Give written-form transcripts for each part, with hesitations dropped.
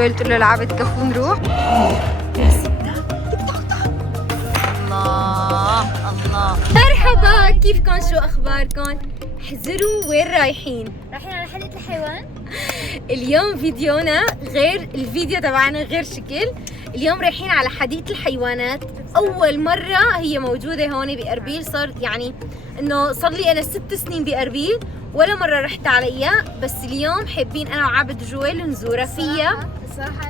جويل تقول له لعبت كفو نروح. الله الله، مرحبا، كيفكم؟ شو اخباركم؟ احذروا وين رايحين؟ رايحين على حديقة الحيوان. اليوم فيديونا غير الفيديو تبعنا، غير شكل. اليوم رايحين على حديقة الحيوانات، أول مرة هي موجودة هون بأربيل. صار يعني إنه صار لي أنا 6 سنين بأربيل، ولا مرة رحت عليها، بس اليوم حابين أنا وعابد جويل نزورها. فيها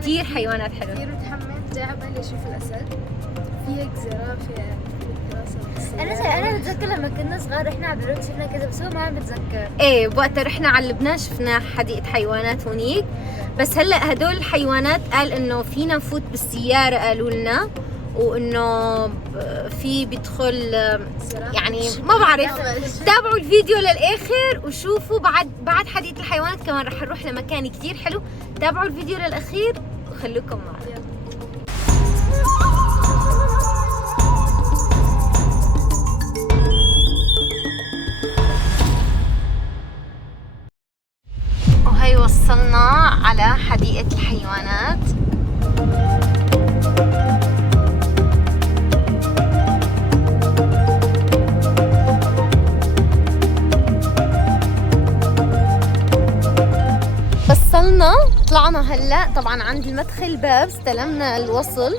كثير حيوانات حلوة. كثير متحمس، جاي عبالي أشوف الأسد، في هيك زرافة. أنا بتذكر لما كنا صغار رحنا على بيروت شفنا كذا، بس هو ما عم بتذكر. إيه، وقتها رحنا على لبنان شفنا حديقة حيوانات هونيك، بس هلا هدول الحيوانات قال إنه فينا نفوت بالسيارة، قالوا لنا، وإنه في بيدخل يعني ما بعرف. تابعوا الفيديو للآخر وشوفوا بعد حديقة الحيوانات كمان رح نروح لمكان كتير حلو. تابعوا الفيديو للأخير وخلوكم معنا. وهي وصلنا على حديقة الحيوانات. وصلنا، طلعنا هلا طبعا عند المدخل باب، استلمنا الوصل.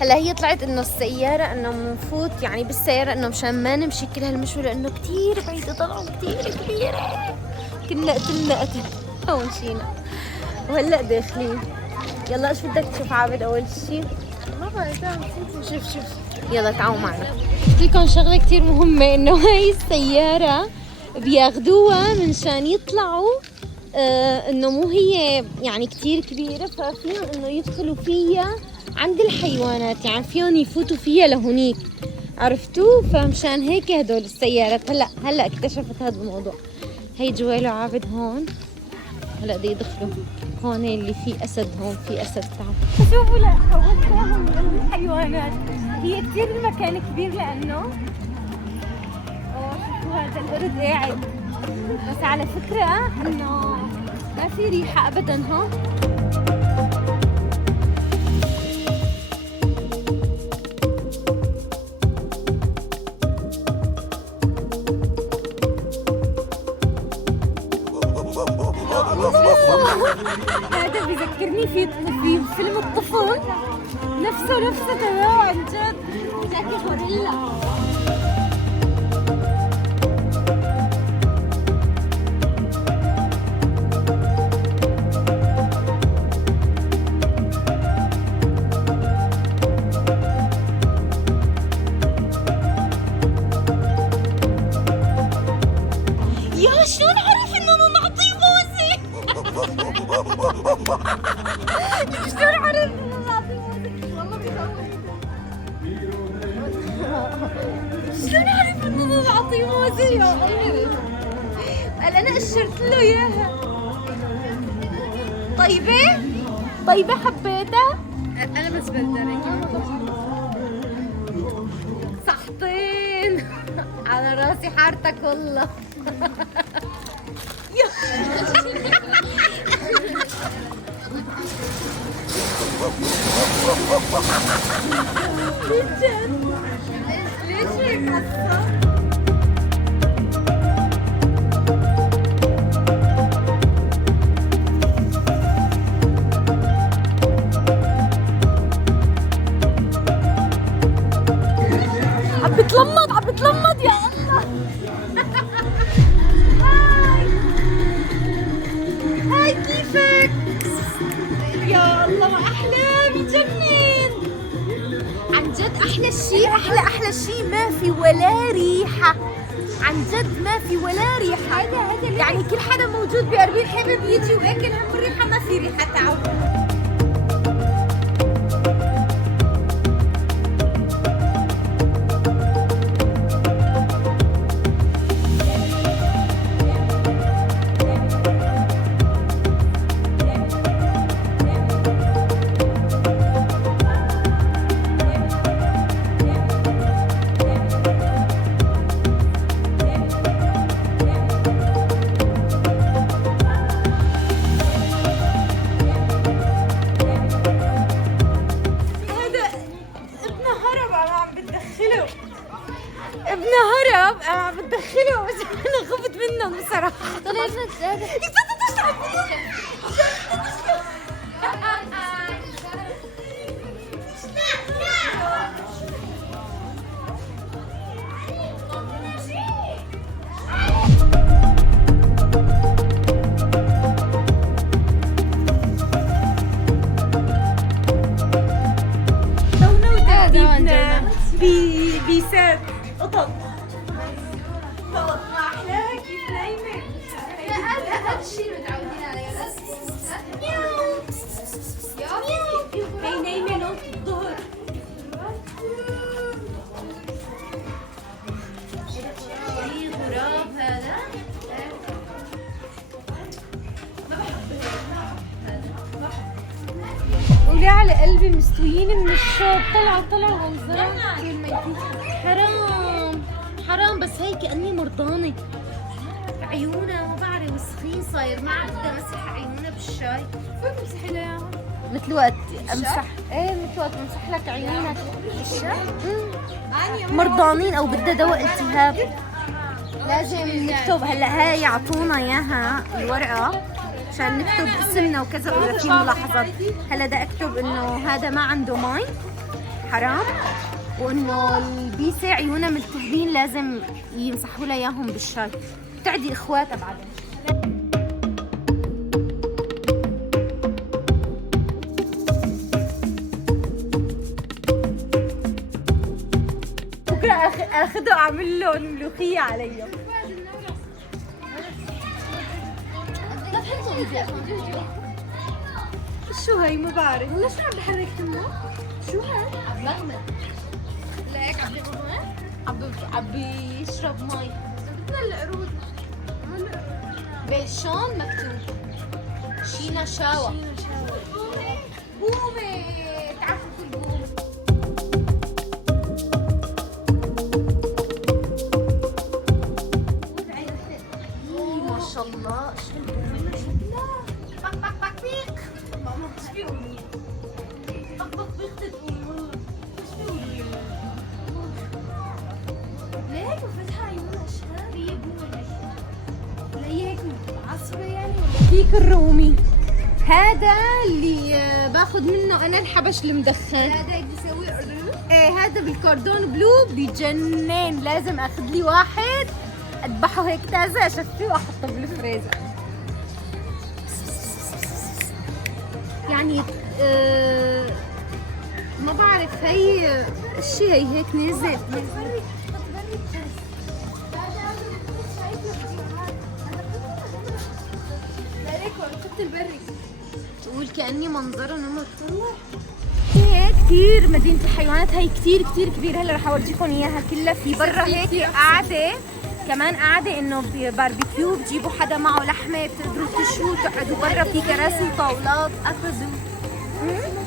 هلا هي طلعت انه السيارة انه بنفوت يعني بالسيارة انه مشان ما نمشي كل هالمشوار لانه كتير بعيدة، طلعوا كتير كبيرة، كنا قتلنا ومشينا، وهلا داخلين. يلا ايش بدك تشوف عابد اول شيء؟ ما بعرف، شوف يلا تعالوا معنا. قلت لكم شغلة كتير مهمة، انه هاي السيارة بياخدوها منشان يطلعوا انه مو هي يعني كتير كبيرة، ففيهم انه يدخلوا فيها عند الحيوانات، يعني فيهم يفوتوا فيها لهونيك، عرفتوا؟ فمشان هيك هدول السيارات هلا اكتشفت هذا الموضوع. هي جويل وعابد هون، هلا بده يدخلوا هون اللي فيه اسد. هون في اسد، تعالوا شوفوا. لا حولتهم من الحيوانات، هي كتير المكان كبير لانه شوفوا هذا القرد قاعد، بس على فكرة انه ما في ريحة ابدا. ها هذا بيذكرني في فيلم الطفل، نفسه تمام عن جد، زكي غوريلا. يا شلون عرف انه نعطيه موزة؟ شلون عرف انه نعطيه موزة؟ والله بيخوف. شلون عرف انه نعطيه موزة؟ يا الله، قال انا قشرت له اياها. طيبة حبيتها؟ أنا بس بدرك صحتين على راسي حارتك والله. ليش هيك قصة؟ عم بتلمض يا الله. هاي كيفك؟ يا الله ما أحلى، بجنن عن جد. أحلى شيء ما في ولا ريحة، عن جد ما في ولا ريحة. يعني كل حدا موجود بأربيل حابب يجي وأكل هم الريحة، ما في ريحة. تعالوا هون بصراحة. طلع لنا بيسات قطط. ما احلاها كيف نايمه. هذا الشيء متعودين عليه. هي نايمه نوم الظهر. في غراب هذا. قولي على قلبي مستويين من الشوق. طلعوا منظرها كثير ميتين. حرام بس هي كأني مرضانة. عيونها ما بعرف وسخين صاير، ما عاد بدها امسح عيونها بالشاي. وين بمسحي لها اياها؟ مثل وقت امسح مثل وقت امسح لك عيونك بالشاي؟ مرضانين او بدها دواء التهاب. لازم نكتب هلا هاي يعطونا اياها الورقة عشان نكتب اسمنا وكذا واذا في ملاحظات. هلا بدي اكتب انه هذا ما عنده مي حرام، وانه البيسة عيونها ملتهبين لازم يمسحوا لها اياهم بالشاي. بتعدي اخواتها بعدين. بكره اخذه اعمل لهم ملوخية عليهم. شو هي ما بعرف. والله شو عم بحرك تمه؟ شو هي؟ عم بغمض. ليك عم بغمض؟ عم بيشرب مي. بدنا القرود. بشون مكتوب شينا شاوة. بومي تعرفوا في البوم. ما شاء الله شو البومة شكلها. بق بيق. ماما شو بيقولوا؟ بق بيق تقولوا. شو بيقولوا؟ ليه هيك فتحة عيونها شهر؟ هي بومي. لا هي هيك معصبة يعني ولا؟ ديك الرومي هذا اللي باخذ منه انا الحبش المدخن. هذا هيك بيسوي قرود؟ ايه هذا بالكوردون بلو بجنن. لازم اخذ لي واحد اذبحه هيك تازه اشفيه واحطه بالفريزر. يعني ما بعرف هي الشيء هي هيك نازل. تقول كأني منظره نمر. هي كثير مدينة الحيوانات هي كثير كبيرة. هلا رح اورجيكم اياها كلها. في برا هيك قاعدة كمان قاعدة انه باربيكيو بجيبوا حدا معه لحمة بتقدروا تشووا تقعدوا برا. في كراسي وطاولات اكوزو.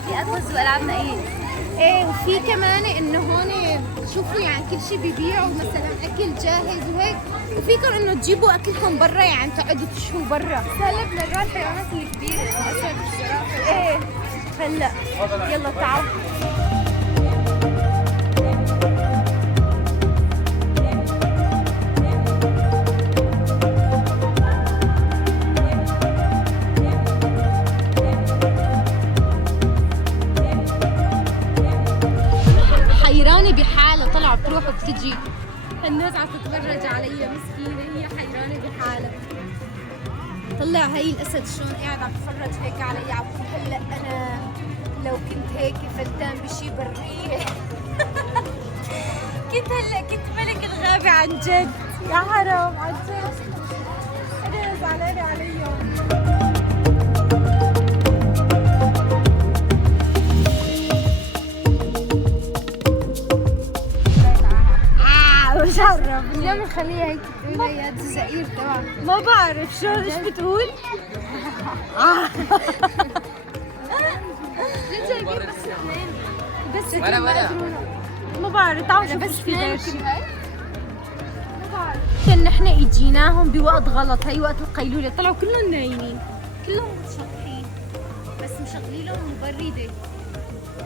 في اكوز والعاب ايه؟ ايه وفي كمان انه هون شوفوا يعني كل شيء بيبيعوا مثلا اكل جاهز وهيك. وفيكم انه تجيبوا اكلكم برا يعني تقعدوا تشووا برا. هلا بدنا نروح الحيوانات الكبيرة الاسد الزرافة. ايه هلا يلا تعالوا. حيرانة بحالة طلعت بتروح وبتجي. الناس عم تتفرج علي مسكينة هي حيرانة بحالة. طلع هي الاسد شلون قاعد عم تتفرج هيك علي. عم بقول هلا انا لو كنت هيك فلتان بشي برية كنت ملك الغابة عن جد. يا حرام عن جد انا زعلانة عليهم. بشرب اليوم نخليها هيك تقول يا الجزائر تبعها. ما بعرف شو ايش بتقول. ليه جايبين بس اثنين؟ بس ولا ما بعرف. تعالوا شوفوا بس ايش في اثنين داش. كل هاي؟ ما بعرف. كان نحن اجيناهم بوقت غلط. هي وقت القيلولة طلعوا كلهم نايمين كلهم متشطحين بس مشغلين لهم مبردة.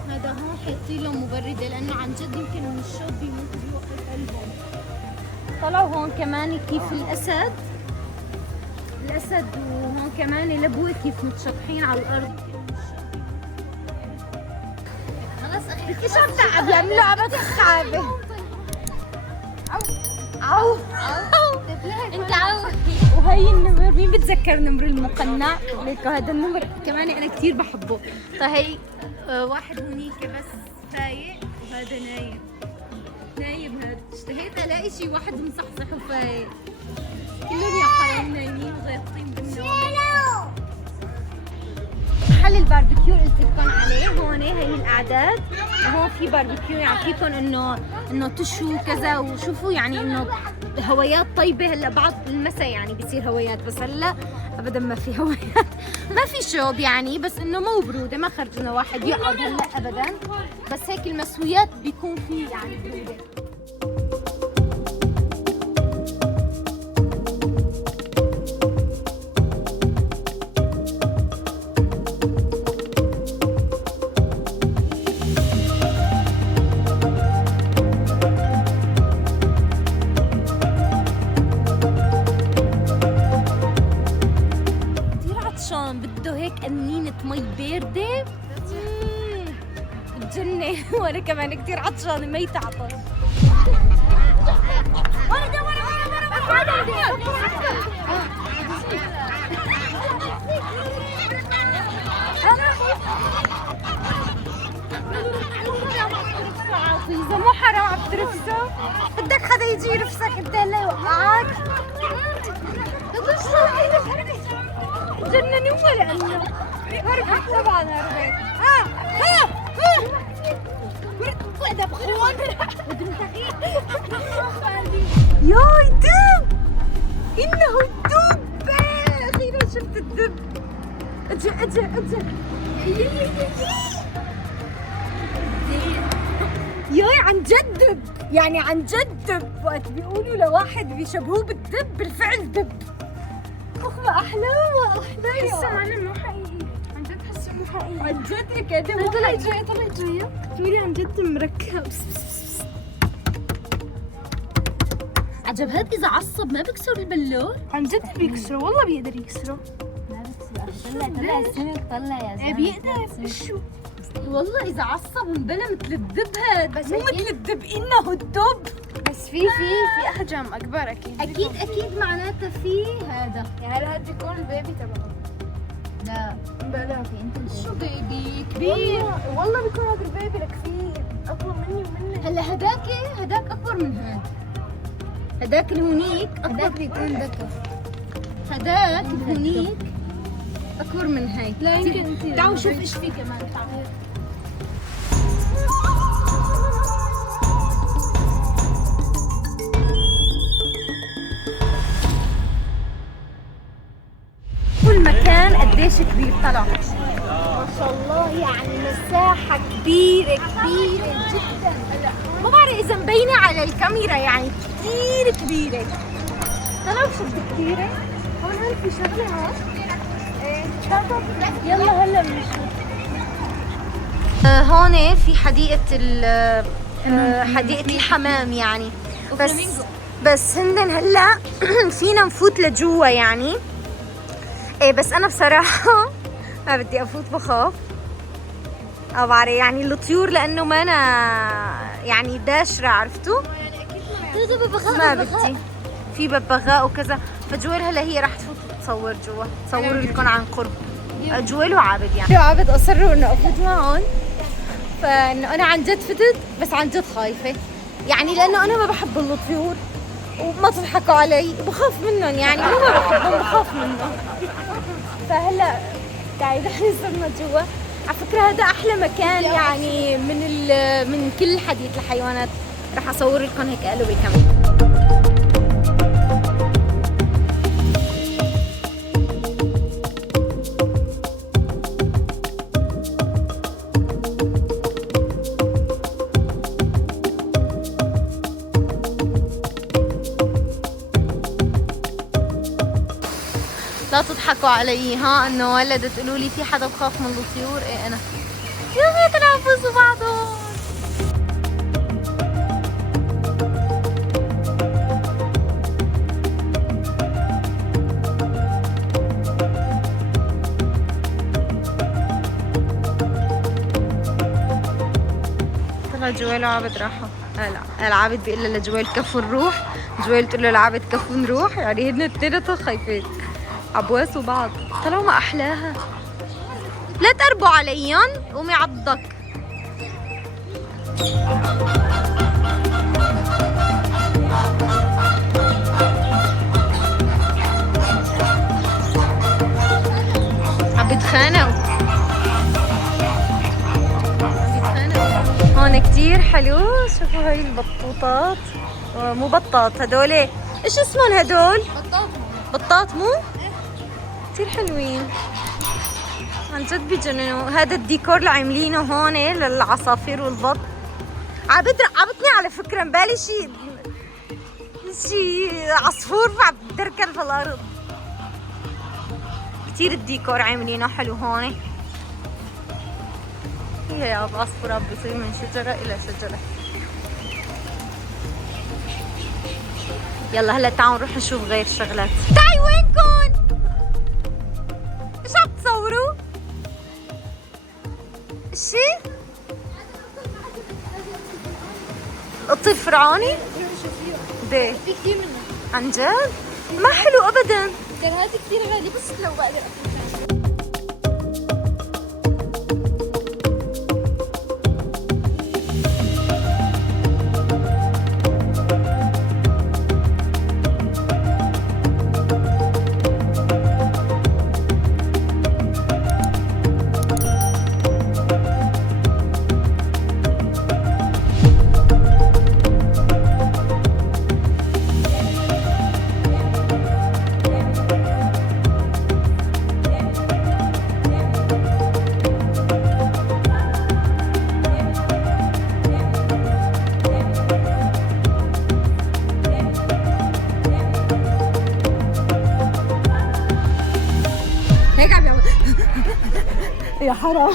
هذا هون حاطين لهم مبردة لأنه عن جد يمكن من الشوب بيموتوا بوقت قلبهم. طلعوا هون كمان كيف الأسد الاسد وهون كمان لبوه كيف متشطحين على الارض. خلص اخي كيف عم تعب بيعملوا عبط خايبه. عو انت عو. وهي النمر مين بتذكر نمر المقنع؟ ليك هذا النمر كمان انا كثير بحبه. فهي واحد هونيك بس فايق وهذا نايم. نايم هذا، اشتهيت الاقي شيء واحد مصحصح وفايق. كلهم يا حرام نايمين وغاطين بالنوم. محل الباربيكيو قلت لكم عليه هون، هي الاعداد وهون في باربيكيو يعطيكم انه تشوا كذا وشوفوا يعني انه هوايات طيبه. هلا بعض المساء يعني بيصير هوايات، بس هلا ابدا ما في هوايات ما في شوب يعني، بس انه مو بروده، ما خرجنا واحد يقعد هلا ابدا، بس هيك المسويات بيكون في يعني بروده. بده هيك قنينة مي باردة بتجنن. وانا كمان كثير عطشانة ميتة عطش. إذا مو حرام عم ترفسه بدك حدا يجي يرفسك انت هلا يوقعك. جنني ولا انه هربت طبعا هربت. وقعد بخون ياي دب، انه الدب. اخيرا شفت الدب. اجا اجا اجا ياي عن جد دب، يعني عن جد دب. وقت بيقولوا لواحد بيشبهوه بالدب بالفعل دب. ما احلاه احلاه. حسه معلم مو حقيقي، عن جد حسه مو حقيقي. عن جد كده مو طلع حقيقي. جاي طلع جاي. تقولي عن جد مركب. عجبهات اذا عصب ما بكسر البلور. عن جد بيكسره، والله بيقدر يكسره. طلع السمك، طلع يا زلمه. بيقدر شو والله اذا عصب انبلى مثل الدب هاد، بس مو أكيد. مثل الدب، انه الدب. بس في احجام اكبر اكيد. اكيد معناته في هذا. يعني هل بيكون البيبي تبعه؟ لا بلا انت شو بيبي كبير. والله بيكون هذا البيبي لك كثير اكبر مني ومنك. هلا هداك اكبر من هاد. هداك الهونيك هذاك اكبر. بيكون ذكر. هداك الهونيك اكبر من هاي. لا يمكن انت تعالوا شوف ايش في كمان. تعالوا. كل مكان قديش كبير طلع ما شاء الله، يعني مساحة كبيرة جدا. ما بعرف إذا مبينة على الكاميرا، يعني كثير كبيرة. طلعوا شد كبيرة. هون في شغله هون. يلا هلا بنشوف. هون في حديقة حديقة الحمام يعني، بس هندن هلا فينا نفوت لجوا يعني. ايه بس انا بصراحة ما بدي افوت، بخاف. بعرف يعني الطيور لانه ما انا يعني داشرة، عرفتوا؟ ما بدي. في ببغاء وكذا، فجويل هلا هي راح تفوت تصور جوا، تصور لكم عن قرب. جويل وعابد يعني. عابد اصروا انه افوت معهم، فانه انا عن جد فتت، بس عن جد خايفة يعني، لانه انا ما بحب الطيور وما تضحكوا علي، بخاف منهم يعني، مو ما بحبهم بخاف منهم. فهلا تعي رح صرنا جوا. على فكرة هذا احلى مكان يعني من كل حديقة الحيوانات. رح اصور لكم هيك قلبي كمان. لا تضحكوا علي ها، انه ولدت تقولوا لي في حدا بخاف من الطيور. ايه انا يا اخي تنافسوا بعضهم. فجويل وعابد راحوا. هلا العابد بيقول لها لجويل كفو نروح، جويل تقول له لعابد كفو نروح، يعني هن اثنيناتهم خايفين عبواسوا بعض. طلعوا ما احلاها. لا تقربوا عليهم قومي عضك. عم بيتخانقوا. هون كتير حلو. شوفوا هاي البطوطات، مو بطاط هدول، ايش اسمهم هدول؟ بطاط مو؟ كتير حلوين عن جد بيجننوا. هذا الديكور اللي عاملينه هون للعصافير والبط. عبتني على فكرة مبالي شي عصفور عم تركل في الارض. كتير الديكور عاملينه حلو هون. هي عصفور بيصير من شجرة إلى شجرة. يلا هلا تعالوا نروح نشوف غير شغلات. تعي وينكن؟ ايش عم تصوروا؟ شي؟ القط الفرعوني؟ ده في كثير منه عن جد؟ ما حلو ابدا. كان هذا كثير غالي بس لو بقدر اكل. هيك عم يعمل يا حرام.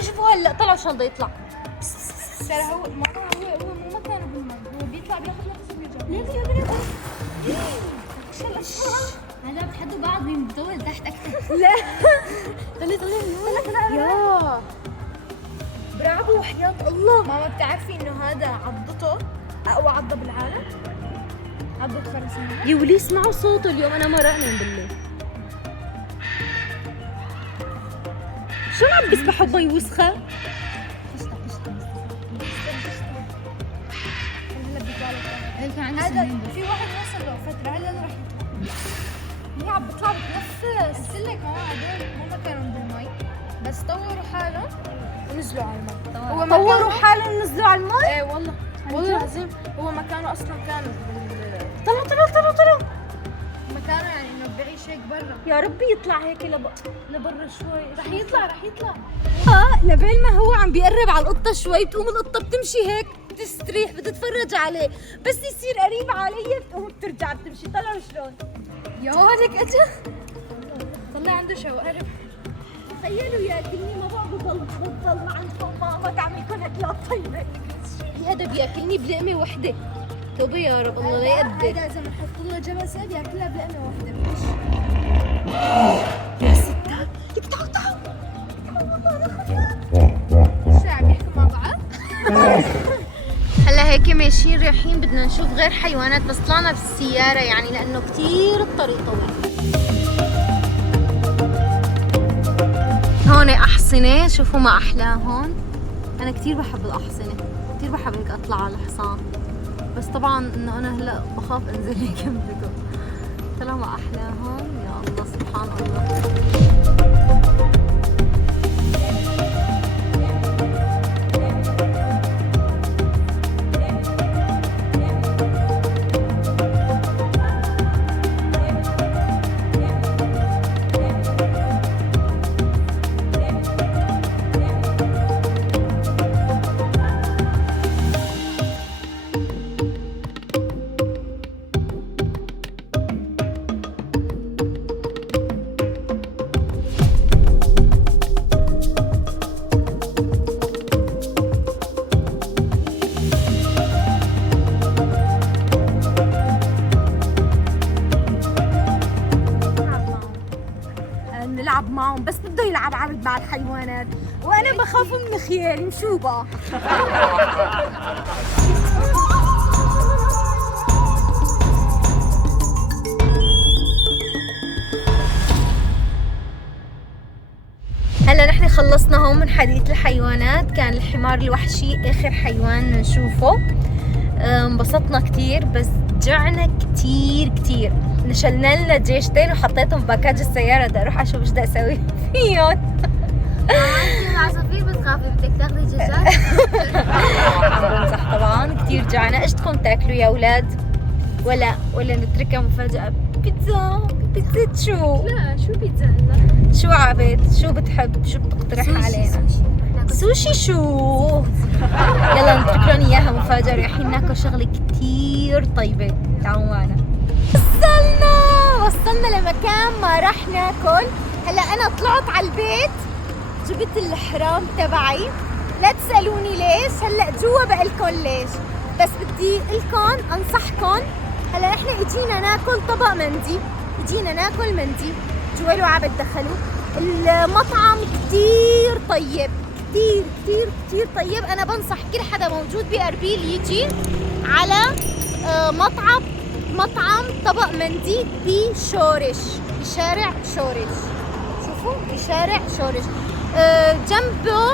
شوفوا هلا طلعوا شو بده يطلع. ترى هو مو مكانه بالماء، هو بيطلع بياخذ نفسه ويرجع. هلا بتحدوا بعض مين بيطول تحت اكثر. لا طلع يا برافو وحياة الله. ماما بتعرفي انه هذا عضته اقوى عضة بالعالم؟ عضة فرس. يا ولي اسمعوا صوته اليوم، انا مرقني بالله. شو عم بيسبحوا بمي وسخة؟ هذا في واحد وصل له فترة هلا راح يطلع. هي عم بتطلع بتنفس. قلت لك ماما هدول مو مكانهم بالمي، بس طوروا حالهم ونزلوا على المي. طوروا حالهم ونزلوا على المي؟ ايه والله والله العظيم. هو مكانه اصلا كان طلعوا مكانه يعني انه بعيش هيك برا. يا ربي يطلع هيك لبرا شوي. رح يطلع لبين ما هو عم بيقرب على القطة شوي بتقوم القطة بتمشي هيك بتستريح بتتفرج عليه، بس يصير قريب علي بتقوم بترجع بتمشي. طلعوا شلون؟ يا هذيك اجا طلع عنده شوارب. تخيلوا ياكلني ما بقى بضل مع ماما تعمل كل هيك طيبة. هذا بياكلني بلقمة وحدة. توبة يا رب الله لا يقدر. هذا اذا بنحط له جبسة بياكلها بلقمة وحدة. يا ستات لك تعالوا شو عم يحكوا مع بعض؟ هلا هيك ماشيين رايحين بدنا نشوف غير حيوانات، بس طلعنا بالسيارة يعني لأنه كتير الطريق طويل. هون أحصنة، شوفوا ما أحلاه هون. أنا كتير بحب الأحصنة، كتير بحب هيك أطلع على الحصان، بس طبعا إنه أنا هلا بخاف أنزل هيك جنبكم. طلعوا ما أحلاه هون. يا الله سبحان الله. يلعب معهم، بس بده يلعب عبد مع الحيوانات، وانا بخاف من خيالي شو بقى. هلا نحن خلصنا هون من حديقة الحيوانات. كان الحمار الوحشي اخر حيوان نشوفه. انبسطنا كتير بس جعنا كتير. نشلنا لنا جيشتين وحطيتهم بباكاج السيارة. بدي اروح اشوف ايش بدي اسوي فيهم. العصافير بتخافي بدك تاخذي دجاج؟ عم بمزح طبعا. كتير جعنا. ايش بدكم تاكلوا يا اولاد؟ ولا نتركها مفاجأة؟ بيتزا شو؟ لا شو بيتزا؟ شو عابد؟ شو بتحب؟ شو بتقترح علينا؟ سوشي شو؟ يلا نترك لهم اياها مفاجأة. رايحين ناكل شغلة كتير طيبة. تعالوا معنا. وصلنا لمكان ما راح ناكل. هلا انا طلعت على البيت جبت الحرام تبعي. لا تسألوني ليش، هلا جوا بقلكن ليش، بس بدي لكم انصحكم. هلا نحن اجينا ناكل طبق مندي، اجينا ناكل مندي. جوال وعبد دخلوا المطعم. كتير طيب، كتير طيب. انا بنصح كل حدا موجود بأربيل يجي على مطعم طبق مندي بشورش، بشارع شورش. شوفوا بشارع شورش. جنبه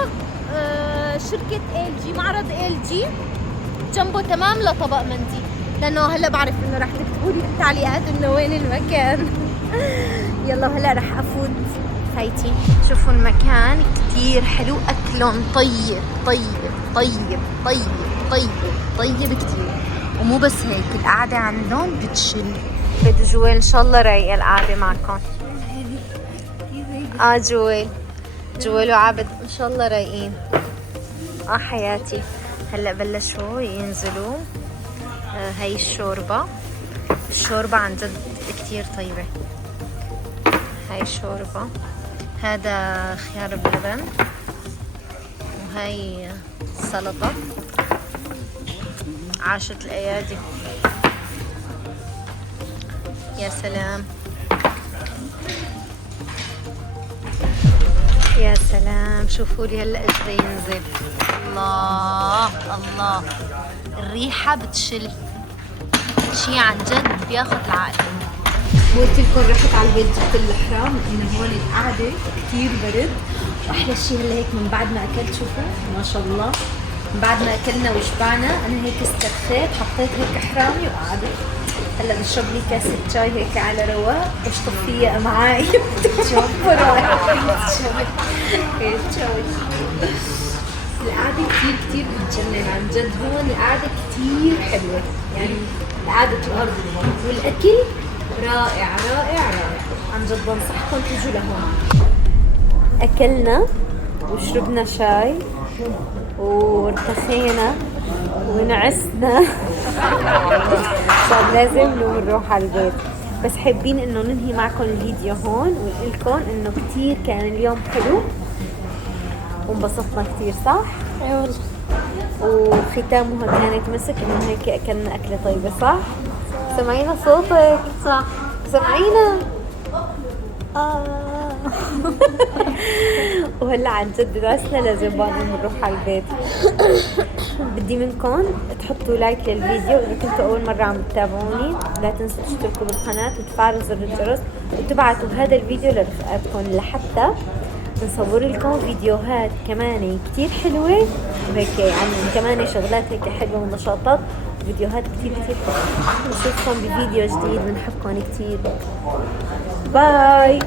شركة LG، معرض LG جنبه تمام لطبق مندي. لانه هلا بعرف انه رح تكتبوا لي بالتعليقات انه وين المكان. يلا هلا رح افوت خيتي. شوفوا المكان كتير حلو. اكلهم طيب كتير. ومو بس هيك، القعدة عندهم بتشل. بدو جوال ان شاء الله رايقة القعدة معكم. جوال وعبد ان شاء الله رايقين. حياتي. هلا بلشوا ينزلوا. هاي الشوربة عن جد كتير طيبة. هاي الشوربة. هذا خيار بلبن. وهاي سلطة. عاشت الأيادي. يا سلام يا سلام. شوفوا لي هلا ايش بده ينزل. الله الريحة بتشل شي عن جد بياخد العقل. قلت لكم رحت على البيت جبت الحرام لانه هون القعدة كتير برد. واحلى شي هلا هيك من بعد ما اكلت، شوفوا ما شاء الله، من بعد ما اكلنا وشبعنا انا هيك استرخيت، حطيت هيك حرامي وقعدت. هلا بشرب لي كاسة شاي هيك على رواق، بشطف فيها معي. القعدة كتير بتجنن عن جد. هون القعدة كتير حلوة، يعني قعدة الأرض والأكل رائع عن جد. بنصحكم تيجوا لهون. أكلنا وشربنا شاي وارتخينا ونعسنا. صار لازم نروح على البيت. بس حابين انه ننهي معكم الفيديو هون ونقول لكم انه كتير كان اليوم حلو وانبسطنا كتير، صح؟ اي والله. وختامها كانت مسك انه هيك اكلنا اكله طيبه، صح؟ سمعينا صوتك؟ صح سمعينا. وهلا عن جد درسنا لازم نروح على البيت. بدي منكم تحطوا لايك للفيديو اذا كنتوا اول مره عم تتابعوني. لا تنسوا تشتركوا بالقناه وتفعلوا زر الجرس وتبعتوا هذا الفيديو لرفقاتكم لحتى نصور لكم فيديوهات كمان كتير حلوه وهيك، يعني كمان شغلات هيك حلوه ونشاطات، فيديوهات كتير حلوه. نشوفكم بفيديو جديد. بنحبكم كتير. باي.